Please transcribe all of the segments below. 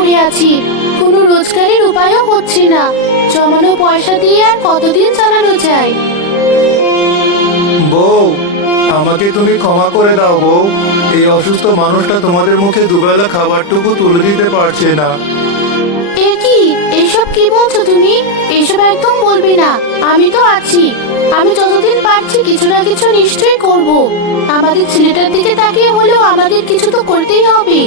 পড়ে আছি। কোনো রোজগারের উপায়ও হচ্ছে না। জমানো পয়সা দিয়ে আর কতদিন চালানো যায়? বউ আমাকে তুমি ক্ষমা করে দাও বউ। এই অসুস্থ মানুষটা তোমাদের মুখে দুবেলা খাবারটুকু তুলে দিতে পারছে না। এ কি? এসব কি বলছো তুমি? এসব একদম বলবে না। আমি তো আছি। আমি যতদিন পারছি কিছু না কিছু নিশ্চয়ই করব। আমাদের ছেলেটার দিকে তাকিয়ে হলেও আমাদের কিছু তো করতেই হবে।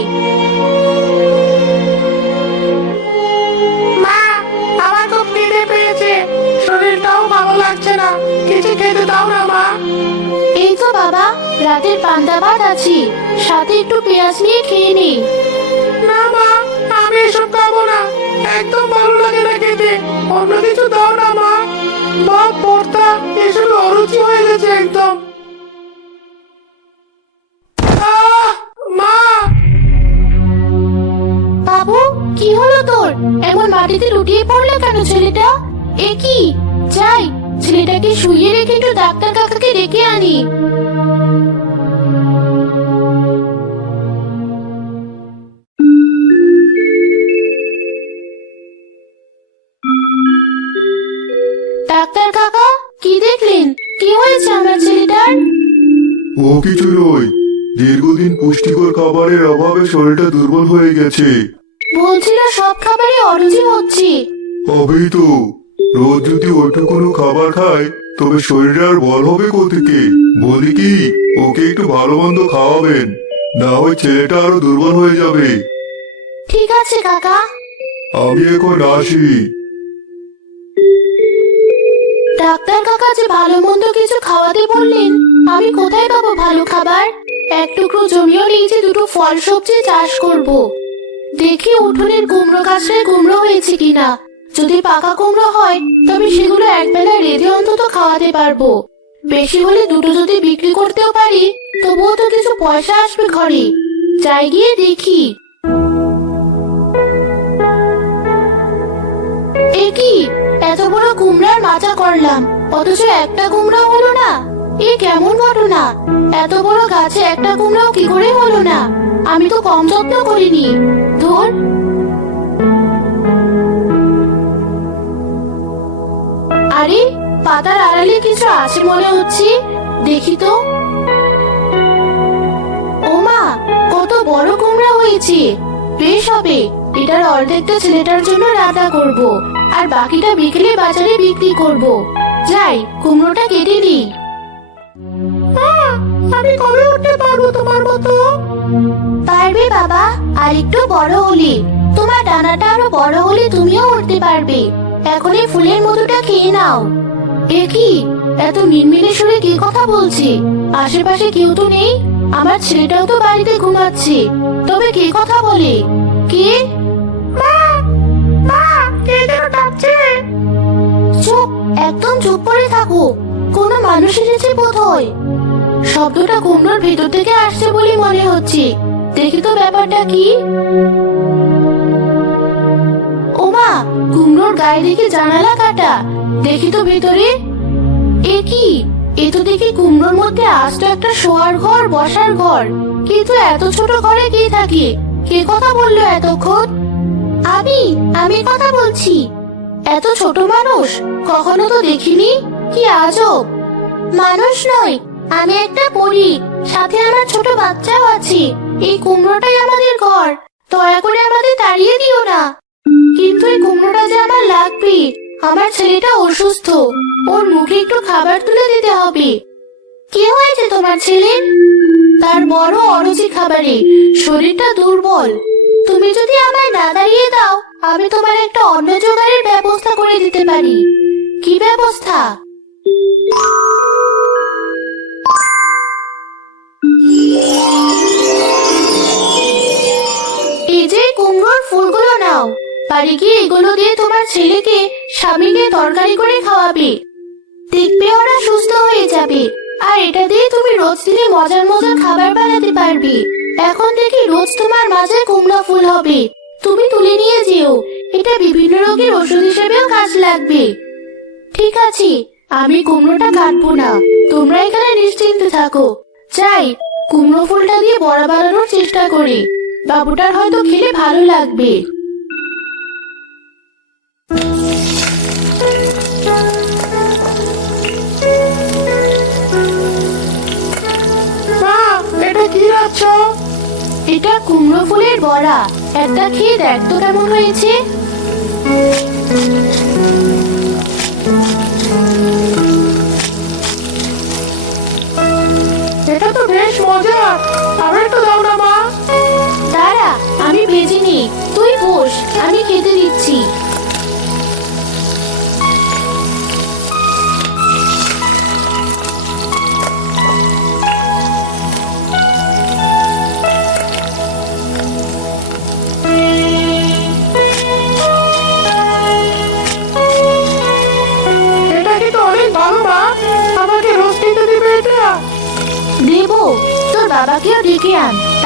রাতের পান্তা ভাত আছি। সাথে একটু পেঁয়াজ নিয়ে খেয়ে নে। না মা আমি এসব খাব না। একদম ভালো লাগে না খেতে। অন্য কিছু দাও না মা। ভাত ভর্তা এসব অরুচি হয়ে গেছে একদম। মা! বাবু কি হলো তোর? এমন মাটিতে লুটিয়ে পড়লে কেন ছেলেটা? এ কি? যাই। ছেলেটাকে শুয়ে রেখে একটু ডাক্তার কাকাকে ডেকে আনি। ডাক্তার কাকা কি দেখলেন? কি হয়েছে আমার ছেলেটার? ও কিছু নয়। দীর্ঘদিন পুষ্টিকর খাবারের অভাবে শরীরটা দুর্বল হয়ে গেছে। বলছিল সব খাবারে অরুচি হচ্ছে। হবেই তো রোজ যদি ওইটুকুনো খাবার খায় তবে শরীরে আর বল হবে কোথেকে বলি কি ওকে একটু ভালো মন্দ খাওয়াবেন না হয় ছেলেটা আরও দুর্বল হয়ে যাবে। ঠিক আছে কাকা। আমি এখন আসি। ডাক্তার কাকা যে ভালো মন্দ কিছু খাওয়াতে বললেন আমি কোথায় পাবো ভালো খাবার? এক টুকরো জমিও নেই যে দুটো ফল সবজি চাষ করব। দেখি উঠোনের কুমড়ো গাছটায় কুমড়ো হয়েছে কিনা। যদি পাকা কুমড়ো হয়, তবে সেগুলো এক একবেলা রেঁধে অন্তত খাওয়াতে পারব। বেশি হলে দুটো যদি বিক্রি করতেও পারি, তবুও তো কিছু পয়সা আসবে ঘরে। যাই গিয়ে দেখি। এ কি? এত বড় কুমড়ার মাচা করলাম, অথচ একটা কুমড়াও হলো না। এ কেমন ঘটনা? এত বড় গাছে একটা কুমড়াও কি করে হলো না? আমি তো কম যত্ন করিনি। ধর আরে পাতার আড়ালে কিছু আছে মনে হচ্ছে। দেখি তো। ওমা কত বড় কুমড়া হয়েছে। বেশ হবে এটার অর্ধেকটা ছেলেটার জন্য রান্না করব আর বাকিটা বিকেলে বাজারে বিক্রি করব। যাই কুমড়োটা কেটে মা, আমি কবে উঠতে পারব তোমার মতো? পারবে বাবা আর একটু বড় হলে। তোমার ডানাটা আরও বড় হলে তুমিও উঠতে পারবে। এখন এই ফুলের মধুটা খেয়ে নাও। এ কি? এত মিনমিনে সুরে কে কথা বলছে? আশেপাশে কেউ তো নেই? আমার ছেলেটাও তো বাড়িতে ঘুমাচ্ছে। তবে কে কথা বলে? কে? মা! মা! কে যেন ডাকছে? চুপ! একদম চুপ করে থাকো। কোনো মানুষ এসেছে বোধ হয় শব্দটা কুমড়োর ভেতর থেকে আসছে বলে মনে হচ্ছে। দেখি তো ব্যাপারটা কি? কুমড়োর গায়ে দেখে জানালা কাটা। দেখি তো ভেতরে। এ কি? এ তো দেখি কুমড়োর মধ্যে আস্ত একটা শোয়ার ঘর, বসার ঘর। কিন্তু এত ছোট ঘরে কে থাকে? কে কথা বলল এতক্ষণ? আমি আমি কথা বলছি। এত ছোট মানুষ, কখনো তো দেখিনি? কি আজব। মানুষ নয়, আমি একটা পরী, সাথে আমার ছোট বাচ্চাও আছে। এই কুমড়োটাই আমাদের ঘর। দয়া করে আমাদের তাড়িয়ে দিও না। কিন্তু এই কুমড়োটা যে আমার লাগবে, আমার ছেলেটা অসুস্থ। ওর মুখে একটু খাবার তুলে দিতে হবে। কি হয়েছে তোমার ছেলের তার বড় অরুচি খাবারে শরীরটা দুর্বল। তুমি যদি আমায় না দাঁড়িয়ে দাও, আমি তোমার একটা অন্য জোগাড়ের ব্যবস্থা করে দিতে পারি। কি ব্যবস্থা? এই যে কুমড়োর ফুলগুলো নাও। বাড়ি গিয়ে এগুলো দিয়ে তোমার ছেলেকে স্বামীকে তরকারি করে খাওয়াবে। দেখবে ওরা সুস্থ হয়ে যাবে। আর এটা দিয়ে তুমি রোজ দিনে মজার মজার খাবার বানাতে পারবে। এখন থেকে রোজ তোমার মাঝে কুমড়া ফুল হবে। তুমি তুলে নিয়ে যেও। এটা বিভিন্ন রোগের ওষুধ হিসেবেও কাজ লাগবে। ঠিক আছে, আমি কুমড়োটা কাটবো না। তোমরা এখানে নিশ্চিন্তে থাকো। যাই, কুমড়ো ফুলটা দিয়ে বড়া বানানোর চেষ্টা করি। বাবুটার হয়তো খেলে ভালো লাগবে। এটা কুমড়ো ফুলের বড়া। একটা খেয়ে দেখ তো কেমন হয়েছে? এটা তো বেশ মজা। আর একটু দাও না মা। দাঁড়া আমি ভেজে নি তুই বস আমি খেতে দিচ্ছি।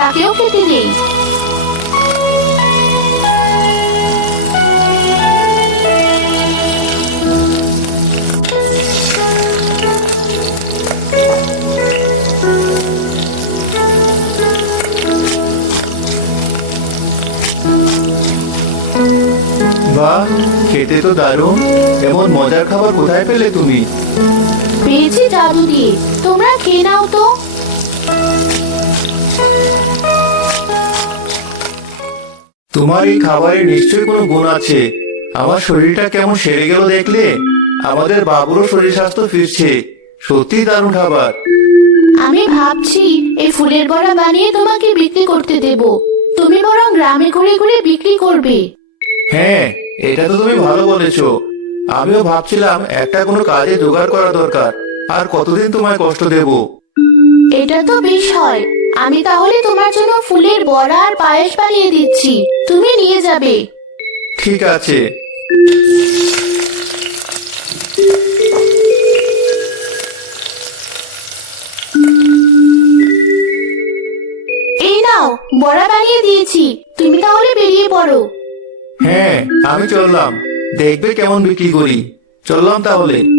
তাকেও খেতে বাহ খেতে তো দারুণ। এমন মজার খাবার কোথায় পেলে তুমি? পেয়েছি জাদু দিয়ে। তোমরা খেয়ে নাও তো। তোমার এই খাবারে নিশ্চয়ই কোনো গুণ আছে। আমার শরীরটা কেমন সেরে গেল দেখলে? আমাদের বাবুরও শরীর স্বাস্থ্য ফিরছে। সত্যি দারুণ খাবার। আমি ভাবছি এই ফুলের বড়া বানিয়ে তোমাকে বিক্রি করতে দেব। তুমি বরং গ্রামে ঘুরে ঘুরে বিক্রি করবে। হ্যাঁ এটা তো তুমি ভালো বলেছ। আমিও ভাবছিলাম একটা কোনো কাজে জোগাড় করা দরকার। আর কতদিন তোমায় কষ্ট দেব? এটা তো বেশ হয়। আমি তাহলে তোমার জন্য ফুলের বড়া আর পায়েস বানিয়ে দিচ্ছি। তুমি নিয়ে যাবে। ঠিক আছে। এই নাও বড়া বানিয়ে দিয়েছি। তুমি তাহলে বেরিয়ে পড়ো। হ্যাঁ আমি চললাম। দেখবে কেমন বিক্রি করি। চললাম তাহলে।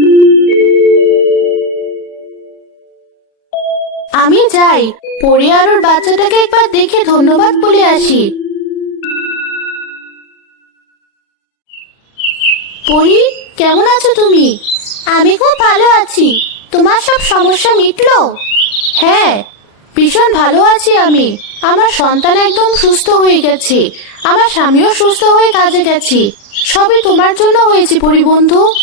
আমি যাই। পরে আর ওর বাচ্চাটাকে একবার দেখে ধন্যবাদ বলে আসি। পরি কেমন আছো তুমি? আমি খুব ভালো আছি। তোমার সব সমস্যা মিটলো? হ্যাঁ ভীষণ ভালো আছি আমি। আমার সন্তান একদম সুস্থ হয়ে গেছে। আমার স্বামীও সুস্থ হয়ে কাজে গেছে। সবই তোমার জন্য হয়েছে পরিবন্ধু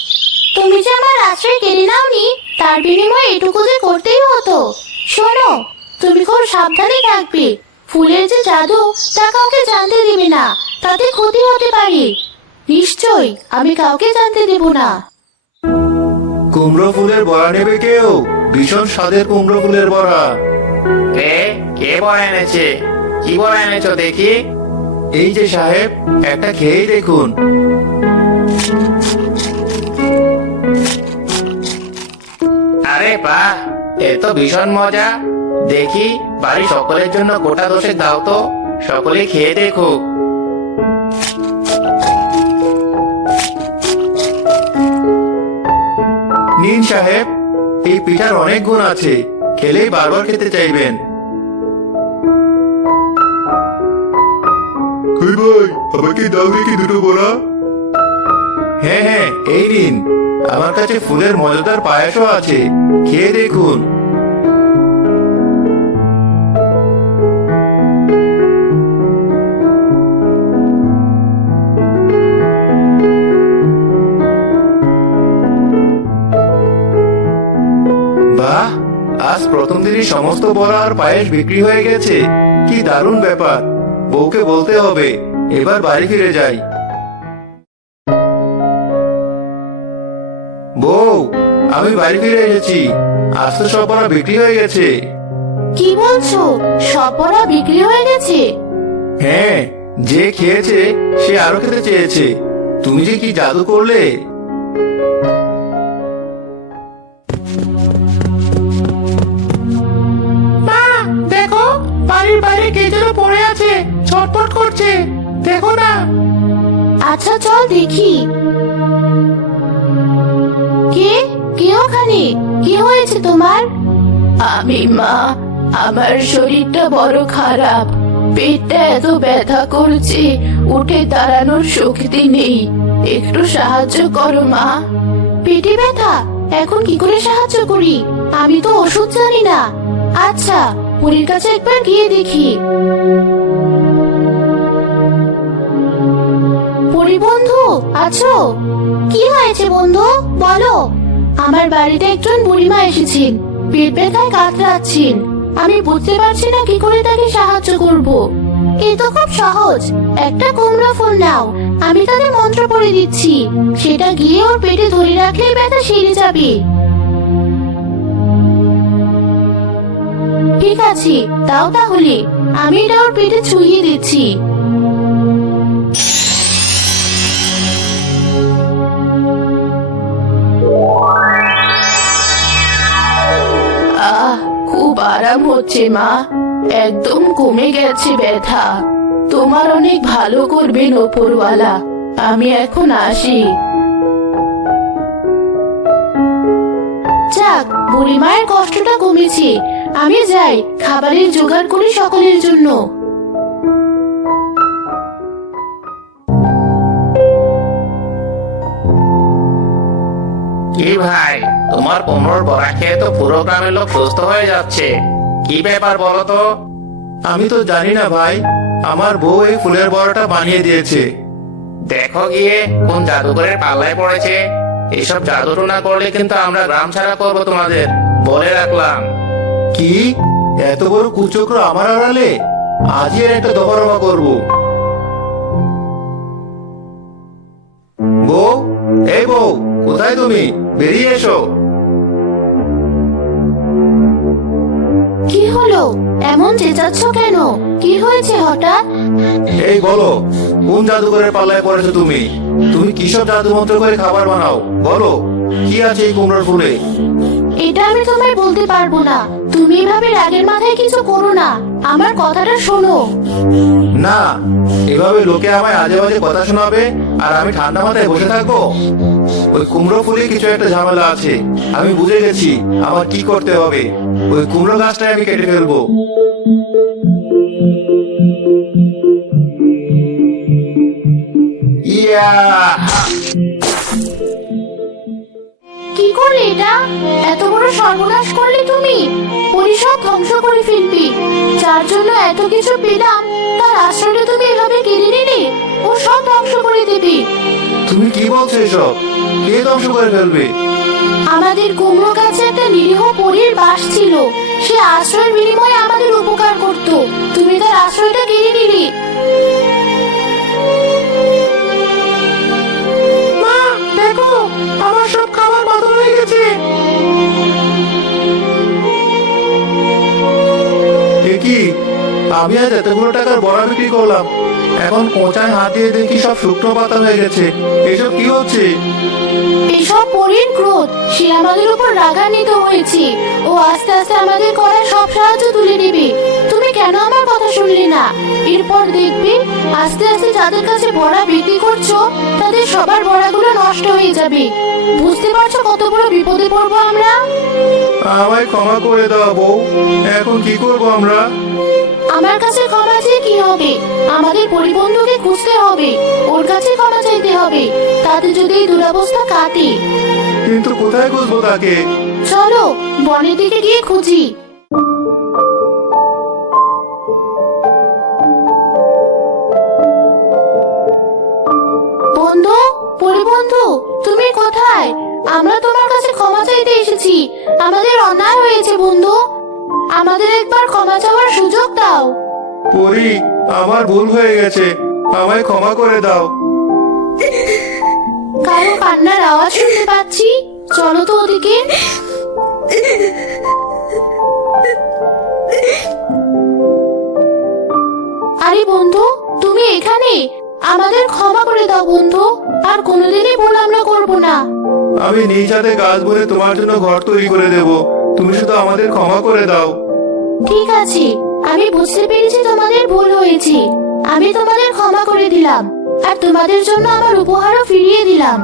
তুমি যে আমার আশ্রয় কেড়ে নাওনি, তার বিনিময়ে এটুকু যে করতেই হতো। শোনো তুমি খুব সাবধানে থাকবে। ফুলের যে জাদু তা কাউকে জানতে দিবে না। তাতে ক্ষতি হতে পারে। নিশ্চয় আমি কাউকে জানতে দেব না। কুমড়ো ফুলের বড়া নেবে কেউ? ভীষণ স্বাদের কুমড়ো ফুলের বড়া। কে? কে বড় এনেছে? কি বড় এনেছো দেখি। এই যে সাহেব একটা খেয়েই দেখুন। আরে বাহ এ তো ভীষণ মজা। দেখি বাড়ি সকলের জন্য গোটা দোষে দাও তো। সকলে খেয়ে দেখুক নিন সাহেব এই পিঠার অনেক গুণ আছে। খেলেই বারবার খেতে চাইবেন। কই ভাই আমাকে দাও দেখি দুটো বড়া। হ্যাঁ হ্যাঁ এই নিন। আমার কাছে ফুলের মজাদার পায়েসও আছে। খেয়ে দেখুন। বাহ, আজ প্রথম দিনই সমস্ত বড়া আর পায়েস বিক্রি হয়ে গেছে। কি দারুণ ব্যাপার। বউকে বলতে হবে, এবার বাড়ি ফিরে যাই। বউ আমি বাড়ি ফিরে এসেছি। আজ তো সব বড়া বিক্রি হয়ে গেছে। কি বলছো? সব পড়া বিক্রি হয়ে গেছে? হ্যাঁ যে খেয়েছে সে আরও খেতে চেয়েছে। তুমি যে কি জাদু করলে? মা দেখো বাড়ির বাইরে কে যেন পড়ে আছে ছটপট করছে। দেখো না। আচ্ছা চল দেখি। কে কি হয়েছে তোমার? আমি মা আমার শরীরটা বড় খারাপ। পেটটা এত ব্যথা করছে উঠে দাঁড়ানোর শক্তি নেই। একটু সাহায্য করো মা। পেটে ব্যথা? এখন কি করে সাহায্য করি? আমি তো ওষুধ জানি না। আচ্ছা পুরীর কাছে একবার গিয়ে দেখি। পরি বন্ধু আছো? কি হয়েছে বন্ধু? বলো। আমার বাড়িতে একজন বুড়িমা এসেছেন। পেট ব্যথায় কাতরাচ্ছেন। আমি বুঝতে পারছি না কি করে তাকে সাহায্য করব। এ তো খুব সহজ। একটা কুমড়া ফুল নাও। আমি তাদের মন্ত্র পড়ে দিচ্ছি। সেটা গিয়ে ওর পেটে ধরে রাখলেই ব্যথা সেরে যাবে। ঠিক আছে, দাও তাহলে। আমি এটা ওর পেটে ছুঁয়ে দিচ্ছি। হচ্ছে মা, একদম কমে গেছে ব্যথা। তোমার অনেক ভালো করবেন ওপরওয়ালা আমি এখন আসি। যাক বুড়ি মায়ের কষ্টটা কমেছে, আমি যাই, খাবারের জোগাড় করি সকলের জন্য। কি ভাই, তোমার কোমর বড়া খেয়ে তো পুরো গ্রামের লোক সুস্থ হয়ে যাচ্ছে। কি ব্যাপার বলো তো আমি তো জানি না ভাই আমার বউ এই ফুলের বড়াটা বানিয়ে দিয়েছে। দেখো গিয়ে কোন জাদুঘরের পাল্লায় পড়েছে। এসব জাদু না করলে কিন্তু আমরা গ্রাম ছাড়া করব তোমাদের বলে রাখলাম। কি? এত বড় কুচক্র আমার আড়ালে? আজই এর একটা দফারফা করব। বউ এই বউ কোথায় তুমি? চেঁচাচ্ছ কেন? কি হয়েছে হঠাৎ? এই বলো কোন জাদুঘরের পাল্লায় পড়েছো তুমি? তুমি কি সব জাদু মন্ত্র করে খাবার বানাও? বলো কি আছে এই কুমড়োর ফুলে? এটা আমি তোমায় বলতে পারব না। তুমি এভাবে রাগের মাথায় কিছু করো না। আমার কথাটা শোনো। না এভাবে লোকে আমায় আজে বাজে কথা শোনাবে আর আমি ঠান্ডা মাথায় বসে থাকব? ওই কুমড়ো ফুলে কিছু একটা ঝামেলা আছে। আমি বুঝে গেছি আমার কি করতে হবে। ওই কুমড়ো গাছটাই আমি কেটে ফেলব। কি করলে এটা? এত বড় সর্বনাশ করলে তুমি? পরিসব ধ্বংস করে ফেলবি। যার জন্য এত কিছু পেলাম তার আশ্রয়টা তুমি এভাবে কেড়ে নিলে? ও সব ধ্বংস করে দেবে। তুমি কি বলছো এসব? কে ধ্বংস করে ফেলবে? আমাদের কুমড়ো গাছে একটা নিরীহ পরীর বাস ছিল। সে আশ্রয়ের বিনিময়ে আমাদের উপকার করত। তুমি তার আশ্রয়টা কেড়ে নিলে। মা দেখো আমার সব খাবার বদল হয়ে গেছে। কি? আমি আজ এতগুলো টাকার বড়া বিক্রি করলাম। এখন পচায় হাত দিয়ে দেখি সব শুকনো পাতা হয়ে গেছে। এসব কি হচ্ছে? এসব পরীর ক্রোধ। সে আমাদের উপর রাগান্বিত হয়েছে। ও আস্তে আস্তে আমাদের করা সব সাহায্য তুলে নেবে। তুমি কেন আমার কথা শুনলে না? এরপর দেখবে আস্তে আস্তে যাদের কাছে ভরা বিক্রি করছ তাদের সবার ভরাগুলো নষ্ট হয়ে যাবে। বুঝতে পারছ কত বড় বিপদে পড়ব আমরা? আমায় ক্ষমা করে দাও বউ। এখন কি করব আমরা? আমার কাছে ক্ষমা চেয়ে কি হবে? আমাদের পরিবন্ধুকে খুঁজতে হবে। ওর কাছে ক্ষমা চাইতে হবে। তাতে যদি এই দুরবস্থা কাটে। কিন্তু কোথায় খুঁজবো তাকে? চলো বনের দিকে গিয়ে খুঁজি। বন্ধু পরিবন্ধু তুমি কোথায়? আমরা তোমার কাছে ক্ষমা চাইতে এসেছি। আমাদের অন্যায় হয়েছে বন্ধু। আমাদের একবার ক্ষমা চাওয়ার সুযোগ দাও। পরি আমার ভুল হয়ে গেছে। আমায় ক্ষমা করে দাও। কারও কান্নার আওয়াজ শুনতে পাচ্ছি? চলো তো ওদিকে। আরে বন্ধু তুমি এখানে? আমাদের ক্ষমা করে দাও বন্ধু। আর কোনোদিনই ভুল আমরা করব না। আমি নিজ হাতে গাছ বলে তোমার জন্য ঘর তৈরি করে দেব। তুমি শুধু আমাদের ক্ষমা করে দাও। ঠিক আছে, আমি বুঝতে পেরেছি তোমাদের ভুল হয়েছে। আমি তোমাদের ক্ষমা করে দিলাম, আর তোমাদের জন্য আমার উপহারও ফিরিয়ে দিলাম।